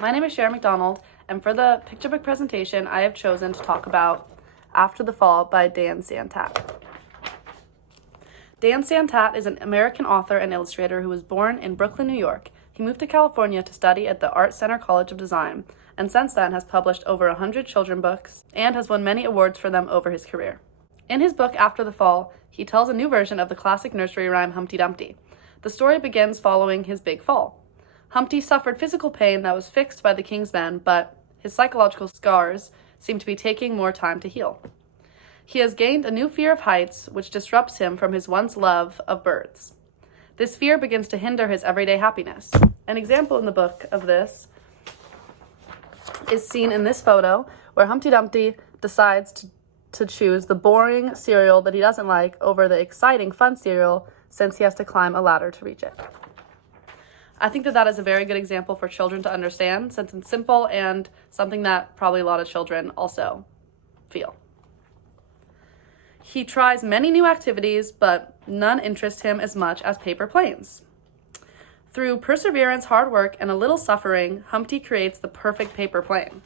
my name is Sharon McDonald, and for the picture book presentation, I have chosen to talk about After the Fall by Dan Santat. Dan Santat is an American author and illustrator who was born in Brooklyn, New York. He moved to California to study at the Art Center College of Design, and since then has published over 100 children's books and has won many awards for them over his career. In his book After the Fall, he tells a new version of the classic nursery rhyme Humpty Dumpty. The story begins following his big fall. Humpty suffered physical pain that was fixed by the king's men, but his psychological scars seem to be taking more time to heal. He has gained a new fear of heights, which disrupts him from his once love of birds. This fear begins to hinder his everyday happiness. An example in the book of this is seen in this photo, where Humpty Dumpty decides to choose the boring cereal that he doesn't like over the exciting, fun cereal, since he has to climb a ladder to reach it. I think that is a very good example for children to understand, since it's simple and something that probably a lot of children also feel. He tries many new activities, but none interest him as much as paper planes. Through perseverance, hard work, and a little suffering, Humpty creates the perfect paper plane,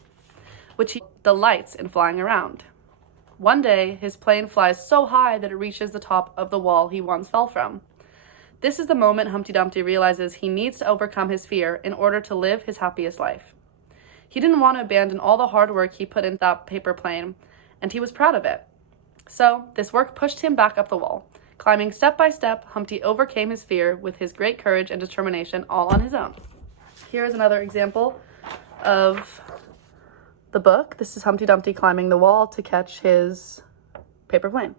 which he delights in flying around. One day, his plane flies so high that it reaches the top of the wall he once fell from. This is the moment Humpty Dumpty realizes he needs to overcome his fear in order to live his happiest life. He didn't want to abandon all the hard work he put into that paper plane, and he was proud of it. So, this work pushed him back up the wall. Climbing step by step, Humpty overcame his fear with his great courage and determination all on his own. Here is another example of the book. This is Humpty Dumpty climbing the wall to catch his paper plane.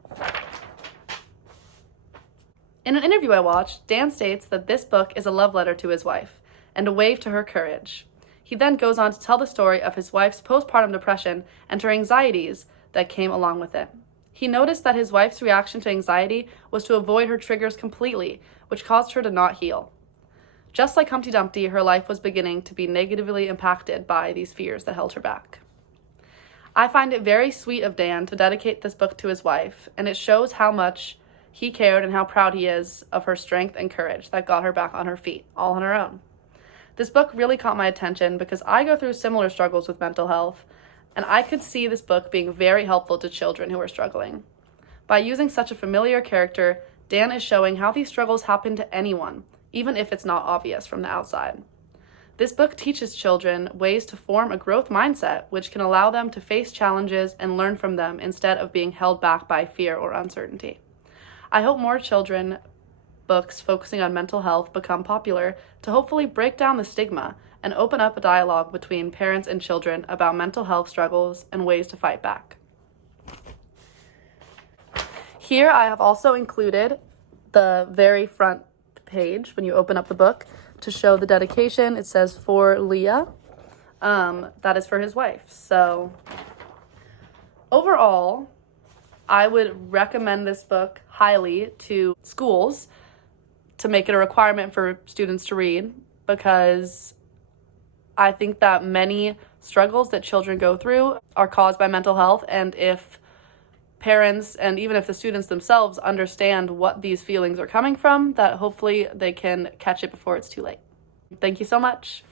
In an interview I watched, Dan states that this book is a love letter to his wife and a wave to her courage. He then goes on to tell the story of his wife's postpartum depression and her anxieties that came along with it. He noticed that his wife's reaction to anxiety was to avoid her triggers completely, which caused her to not heal. Just like Humpty Dumpty, her life was beginning to be negatively impacted by these fears that held her back. I find it very sweet of Dan to dedicate this book to his wife, and it shows how much he cared and how proud he is of her strength and courage that got her back on her feet, all on her own. This book really caught my attention because I go through similar struggles with mental health, and I could see this book being very helpful to children who are struggling. By using such a familiar character, Dan is showing how these struggles happen to anyone, even if it's not obvious from the outside. This book teaches children ways to form a growth mindset, which can allow them to face challenges and learn from them instead of being held back by fear or uncertainty. I hope more children books focusing on mental health become popular to hopefully break down the stigma and open up a dialogue between parents and children about mental health struggles and ways to fight back. Here I have also included the very front page when you open up the book to show the dedication. It says, "For Leah." That is for his wife. So overall, I would recommend this book highly to schools to make it a requirement for students to read, because I think that many struggles that children go through are caused by mental health, and if parents and even if the students themselves understand what these feelings are coming from, that hopefully they can catch it before it's too late. Thank you so much.